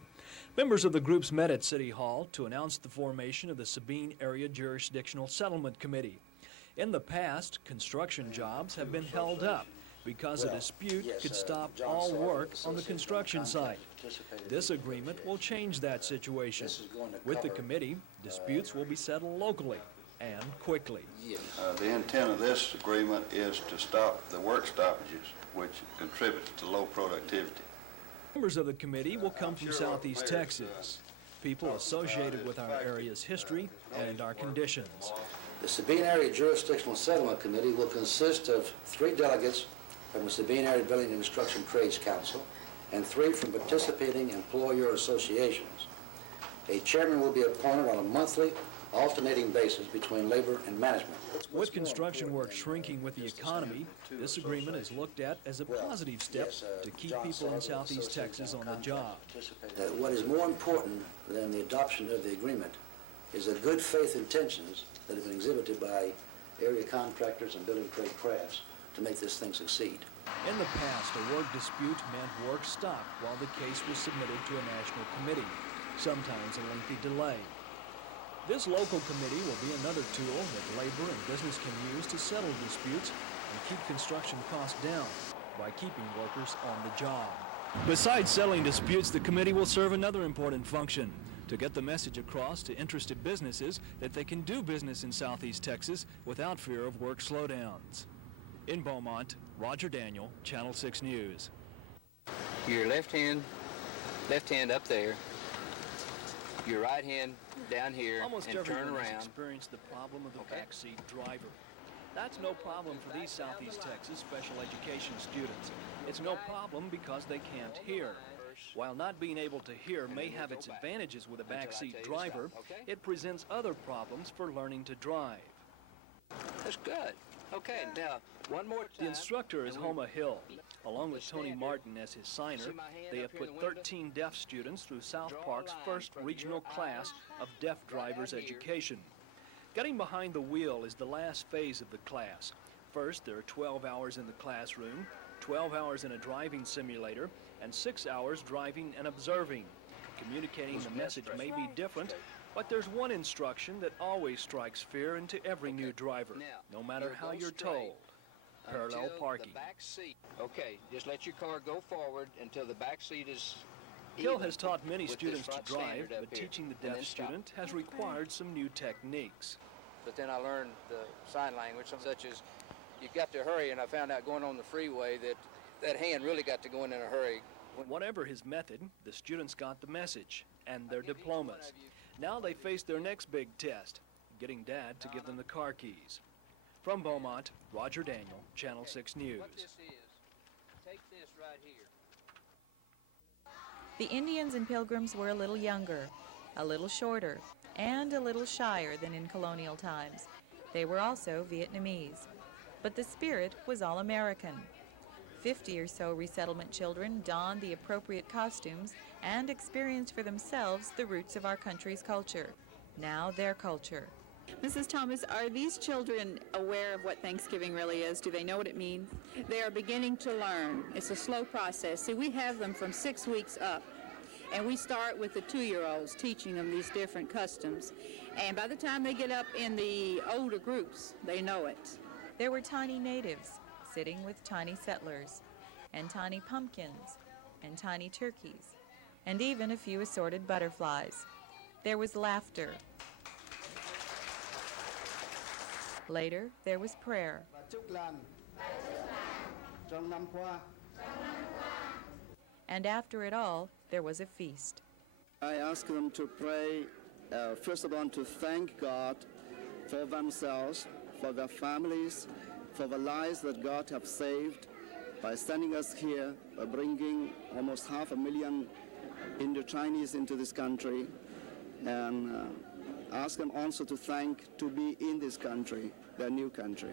Members of the groups met at City Hall to announce the formation of the Sabine Area Jurisdictional Settlement Committee. In the past, construction jobs have been held up because a dispute could stop all work on the construction site. This agreement will change that situation. With the committee, disputes will be settled locally and quickly. The intent of this agreement is to stop the work stoppages, which contributes to low productivity. Members of the committee will come from southeast Texas, people associated with our area's history and our conditions. The Sabine Area Jurisdictional Settlement Committee will consist of 3 delegates from the Sabine Area Building and Construction Trades Council and 3 from participating employer associations. A chairman will be appointed on a monthly, alternating basis between labor and management. With construction work shrinking with the economy, this agreement is looked at as a positive step to keep people in southeast Texas on the job. What is more important than the adoption of the agreement is the good faith intentions that have been exhibited by area contractors and building trade crafts to make this thing succeed. In the past, a work dispute meant work stopped while the case was submitted to a national committee, sometimes a lengthy delay. This local committee will be another tool that labor and business can use to settle disputes and keep construction costs down by keeping workers on the job. Besides settling disputes, the committee will serve another important function: to get the message across to interested businesses that they can do business in southeast Texas without fear of work slowdowns. In Beaumont, Roger Daniel, Channel 6 News. Your left hand up there, your right hand down here, Almost and everyone turn has around. experienced the problem of the backseat driver. That's no problem for these southeast Texas special education students. It's no problem because they can't hear. While not being able to hear may have its advantages with a backseat driver, it presents other problems for learning to drive. That's good. Okay, now, one more time. The instructor is Homa Hill. Along with Tony Martin as his signer, they have put 13 deaf students through South Park's first regional class of deaf drivers education. Getting behind the wheel is the last phase of the class. First, there are 12 hours in the classroom, 12 hours in a driving simulator, and 6 hours driving and observing. Communicating the message may be different, But there's one instruction that always strikes fear into every new driver, no matter how you're told. Parallel parking. The back seat. Okay, just let your car go forward until the back seat is Hill even has taught many with students this to front drive, standard up but here, teaching the and deaf then stop. student has required some new techniques. But then I learned the sign language, such as you've got to hurry, and I found out going on the freeway that hand really got to go in a hurry. Whatever his method, the students got the message and their diplomas. Now they face their next big test, getting Dad to give them the car keys. From Beaumont, Roger Daniel, Channel 6 News. What this is, take this right here. The Indians and Pilgrims were a little younger, a little shorter, and a little shyer than in colonial times. They were also Vietnamese. But the spirit was all American. 50 or so resettlement children donned the appropriate costumes and experienced for themselves the roots of our country's culture, now their culture. Mrs. Thomas, are these children aware of what Thanksgiving really is? Do they know what it means? They are beginning to learn. It's a slow process. See, we have them from 6 weeks up, and we start with the 2-year-olds, teaching them these different customs. And by the time they get up in the older groups, they know it. There were tiny natives sitting with tiny settlers, and tiny pumpkins, and tiny turkeys, and even a few assorted butterflies. There was laughter. Later, there was prayer. And after it all, there was a feast. I ask them to pray, first of all, to thank God for themselves, for their families, for the lives that God have saved by sending us here, by bringing almost 500,000 Indo-Chinese into this country, and ask them also to thank to be in this country, their new country.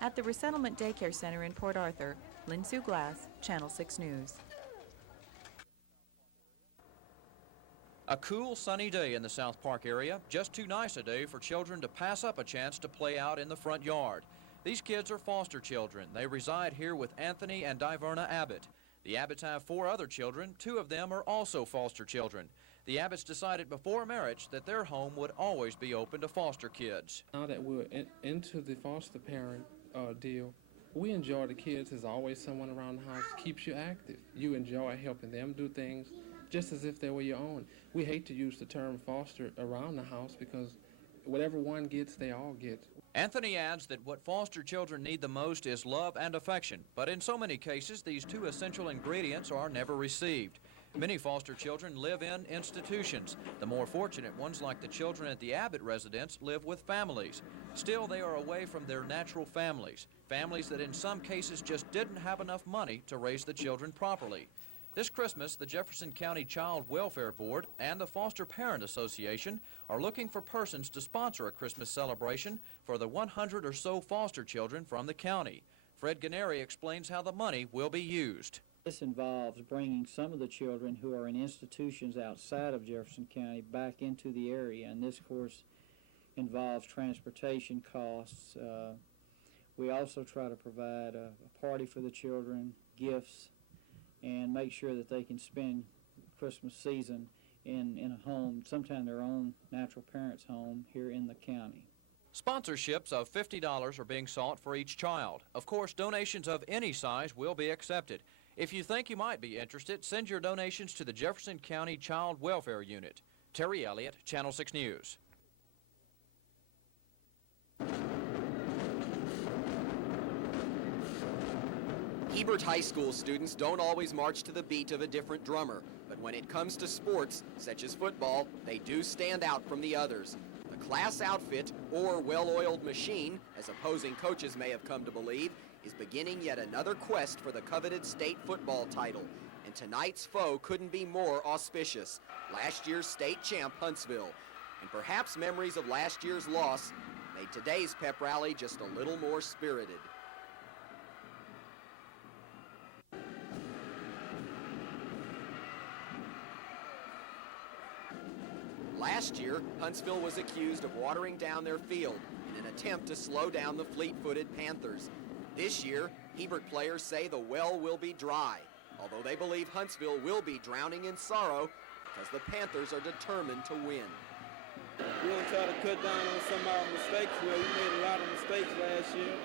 At the Resettlement Daycare Center in Port Arthur, Lynn Sue Glass, Channel 6 News. A cool, sunny day in the South Park area. Just too nice a day for children to pass up a chance to play out in the front yard. These kids are foster children. They reside here with Anthony and Diverna Abbott. The Abbotts have 4 other children. 2 of them are also foster children. The Abbotts decided before marriage that their home would always be open to foster kids. Now that we're into the foster parent deal, we enjoy the kids. There's always someone around the house that keeps you active. You enjoy helping them do things just as if they were your own. We hate to use the term foster around the house because whatever one gets, they all get. Anthony adds that what foster children need the most is love and affection, but in so many cases, these 2 essential ingredients are never received. Many foster children live in institutions. The more fortunate ones, like the children at the Abbott residence, live with families. Still, they are away from their natural families, families that in some cases just didn't have enough money to raise the children properly. This Christmas, the Jefferson County Child Welfare Board and the Foster Parent Association are looking for persons to sponsor a Christmas celebration for the 100 or so foster children from the county. Fred Ganeri explains how the money will be used. This involves bringing some of the children who are in institutions outside of Jefferson County back into the area, and this, of course, involves transportation costs. We also try to provide a party for the children, gifts, and make sure that they can spend Christmas season in a home, sometime their own natural parents' home here in the county. Sponsorships of $50 are being sought for each child. Of course, donations of any size will be accepted. If you think you might be interested, send your donations to the Jefferson County Child Welfare Unit. Terry Elliott, Channel 6 News. Hebert High School students don't always march to the beat of a different drummer, but when it comes to sports, such as football, they do stand out from the others. The class outfit, or well-oiled machine, as opposing coaches may have come to believe, is beginning yet another quest for the coveted state football title. And tonight's foe couldn't be more auspicious. Last year's state champ, Huntsville. And perhaps memories of last year's loss made today's pep rally just a little more spirited. Last year, Huntsville was accused of watering down their field in an attempt to slow down the fleet-footed Panthers. This year, Hebert players say the well will be dry. Although they believe Huntsville will be drowning in sorrow, because the Panthers are determined to win. We're going to try to cut down on some of our mistakes. You know, we made a lot of mistakes last year.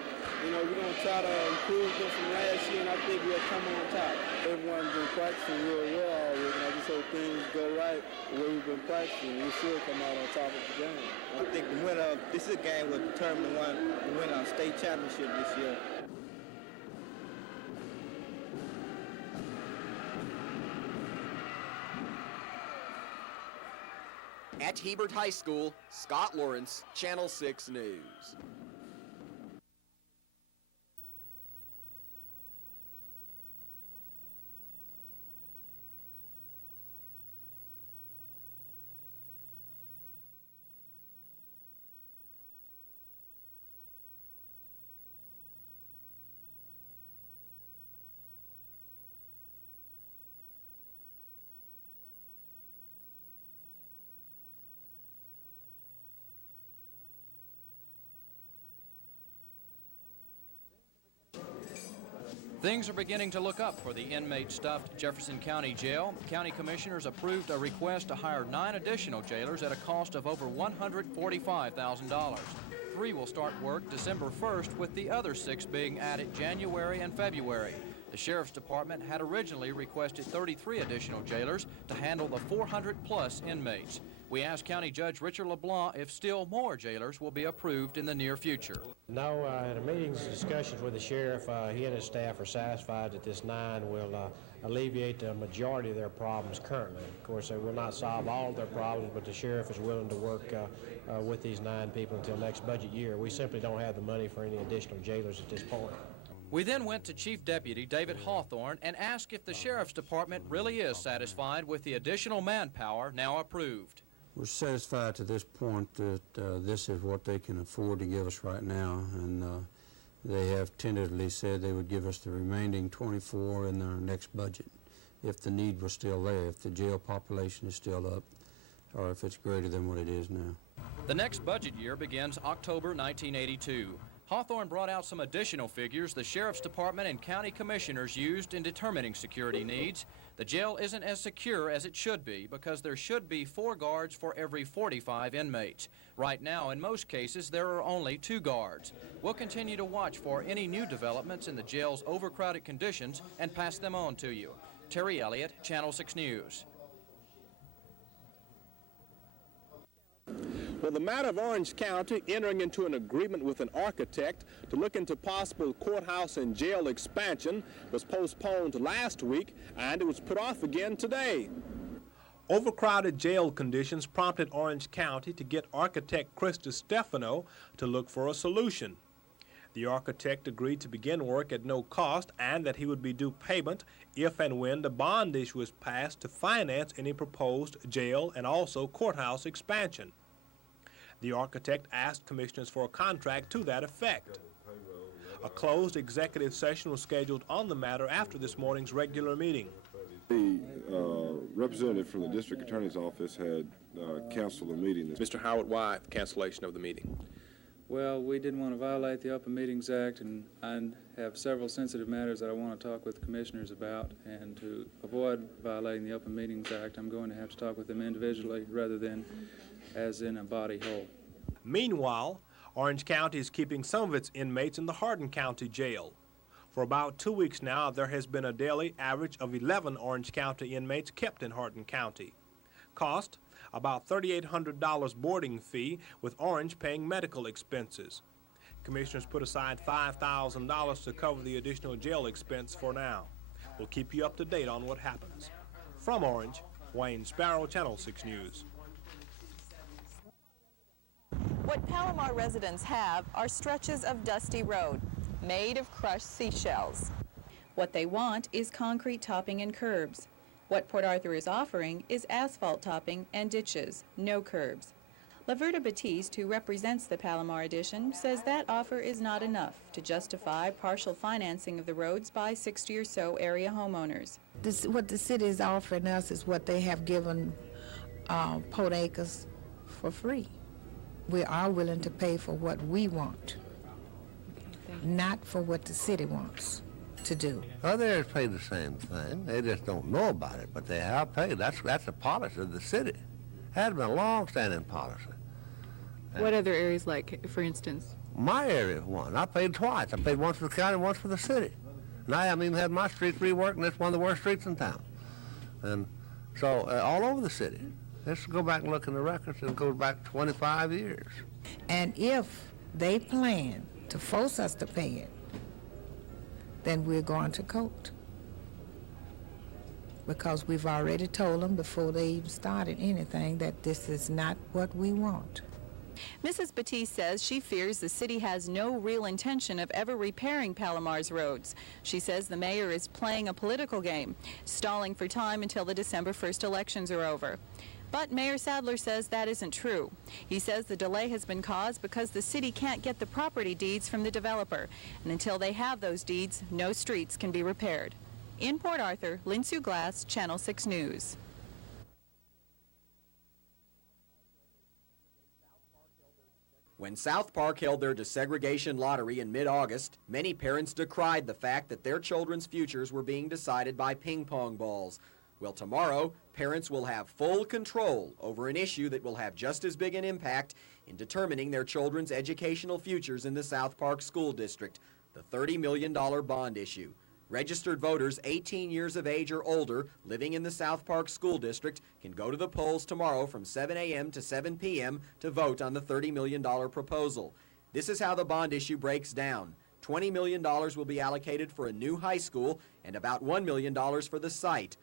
You know, we're going to try to improve them from last year, and I think we'll come on top. Everyone's been practicing real well already, and I just hope things go right the way we've been practicing. We should come out on top of the game. I think the winner of this game will determine the winner of state championship this year. At Hebert High School, Scott Lawrence, Channel 6 News. Things are beginning to look up for the inmate-stuffed Jefferson County Jail. County commissioners approved a request to hire 9 additional jailers at a cost of over $145,000. 3 will start work December 1st, with the other 6 being added January and February. The Sheriff's Department had originally requested 33 additional jailers to handle the 400-plus inmates. We asked County Judge Richard LeBlanc if still more jailers will be approved in the near future. No, in the meetings and discussions with the sheriff, he and his staff are satisfied that this 9 will alleviate the majority of their problems currently. Of course, they will not solve all of their problems, but the sheriff is willing to work with these 9 people until next budget year. We simply don't have the money for any additional jailers at this point. We then went to Chief Deputy David Hawthorne and asked if the Sheriff's Department really is satisfied with the additional manpower now approved. We're satisfied to this point that this is what they can afford to give us right now, and they have tentatively said they would give us the remaining 24 in their next budget if the need was still there, if the jail population is still up, or if it's greater than what it is now. The next budget year begins October 1982. Hawthorne brought out some additional figures the Sheriff's Department and county commissioners used in determining security needs. The jail isn't as secure as it should be because there should be 4 guards for every 45 inmates. Right now, in most cases, there are only 2 guards. We'll continue to watch for any new developments in the jail's overcrowded conditions and pass them on to you. Terry Elliott, Channel 6 News. Well, the matter of Orange County entering into an agreement with an architect to look into possible courthouse and jail expansion was postponed last week, and it was put off again today. Overcrowded jail conditions prompted Orange County to get architect Chris DiStefano to look for a solution. The architect agreed to begin work at no cost and that he would be due payment if and when the bond issue is passed to finance any proposed jail and also courthouse expansion. The architect asked commissioners for a contract to that effect. A closed executive session was scheduled on the matter after this morning's regular meeting. The representative from the district attorney's office had canceled the meeting. Mr. Howard, why the cancellation of the meeting? Well, we didn't want to violate the Open Meetings Act, and I have several sensitive matters that I want to talk with the commissioners about, and to avoid violating the Open Meetings Act, I'm going to have to talk with them individually rather than as in a body whole. Meanwhile, Orange County is keeping some of its inmates in the Hardin County Jail. For about 2 weeks now, there has been a daily average of 11 Orange County inmates kept in Hardin County. Cost, about $3,800 boarding fee, with Orange paying medical expenses. Commissioners put aside $5,000 to cover the additional jail expense for now. We'll keep you up to date on what happens. From Orange, Wayne Sparrow, Channel 6 News. What Palomar residents have are stretches of dusty road made of crushed seashells. What they want is concrete topping and curbs. What Port Arthur is offering is asphalt topping and ditches, no curbs. Laverta Batiste, who represents the Palomar addition, says that offer is not enough to justify partial financing of the roads by 60 or so area homeowners. What the city is offering us is what they have given Port Acres for free. We are willing to pay for what we want, not for what the city wants. to do. Other areas pay the same thing. They just don't know about it, but they have paid. That's a policy of the city. Has been a long-standing policy. What other areas, like, for instance? My area, one. I paid twice. I paid once for the county, once for the city. And I haven't even had my streets reworked, and it's one of the worst streets in town. And so, all over the city. Let's go back and look in the records, and it goes back 25 years. And if they plan to force us to pay it, then we're going to court. Because we've already told them before they even started anything that this is not what we want. Mrs. Batiste says she fears the city has no real intention of ever repairing Palomar's roads. She says the mayor is playing a political game, stalling for time until the December 1st elections are over. But Mayor Sadler says that isn't true. He says the delay has been caused because the city can't get the property deeds from the developer, and until they have those deeds, no streets can be repaired. In Port Arthur, Lynn Sue Glass, Channel 6 News. When South Park held their desegregation lottery in mid-August, many parents decried the fact that their children's futures were being decided by ping pong balls. Well, tomorrow, parents will have full control over an issue that will have just as big an impact in determining their children's educational futures in the South Park School District, the $30 million bond issue. Registered voters 18 years of age or older living in the South Park School District can go to the polls tomorrow from 7 a.m. to 7 p.m. to vote on the $30 million proposal. This is how the bond issue breaks down. $20 million will be allocated for a new high school and about $1 million for the site.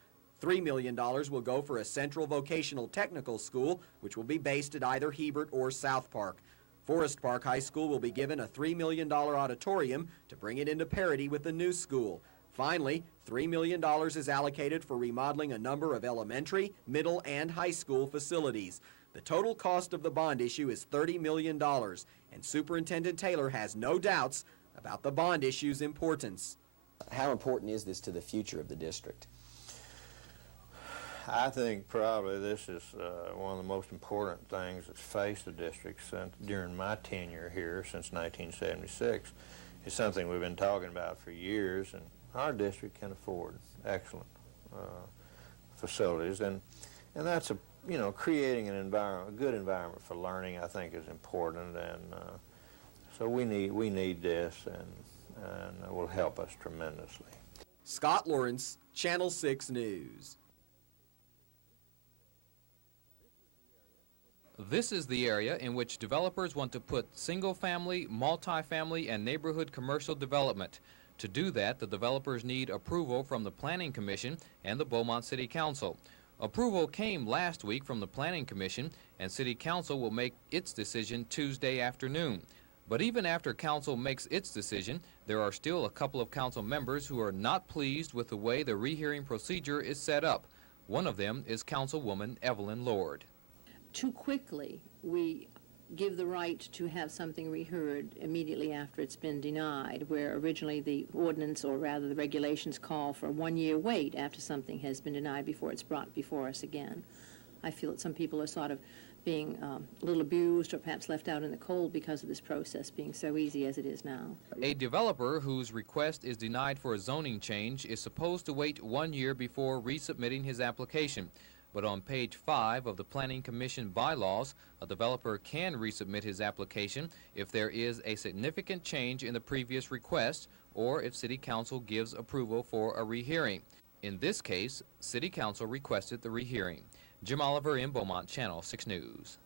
$3 million will go for a central vocational technical school, which will be based at either Hebert or South Park. Forest Park High School will be given a $3 million auditorium to bring it into parity with the new school. Finally, $3 million is allocated for remodeling a number of elementary, middle, and high school facilities. The total cost of the bond issue is $30 million, and Superintendent Taylor has no doubts about the bond issue's importance. How important is this to the future of the district? I think probably this is one of the most important things that's faced the district during my tenure here since 1976. It's something we've been talking about for years, and our district can afford excellent facilities, and that's creating an environment, a good environment for learning, I think, is important, and so we need this, and it will help us tremendously. Scott Lawrence, Channel 6 News. This is the area in which developers want to put single-family, multifamily, and neighborhood commercial development. To do that, the developers need approval from the Planning Commission and the Beaumont City Council. Approval came last week from the Planning Commission, and City Council will make its decision Tuesday afternoon. But even after Council makes its decision, there are still a couple of Council members who are not pleased with the way the rehearing procedure is set up. One of them is Councilwoman Evelyn Lord. Too quickly, we give the right to have something reheard immediately after it's been denied, where originally the ordinance, or rather the regulations, call for a one-year wait after something has been denied before it's brought before us again. I feel that some people are sort of being a little abused or perhaps left out in the cold because of this process being so easy as it is now. A developer whose request is denied for a zoning change is supposed to wait 1 year before resubmitting his application. But on page 5 of the Planning Commission bylaws, a developer can resubmit his application if there is a significant change in the previous request or if City Council gives approval for a rehearing. In this case, City Council requested the rehearing. Jim Oliver in Beaumont, Channel 6 News.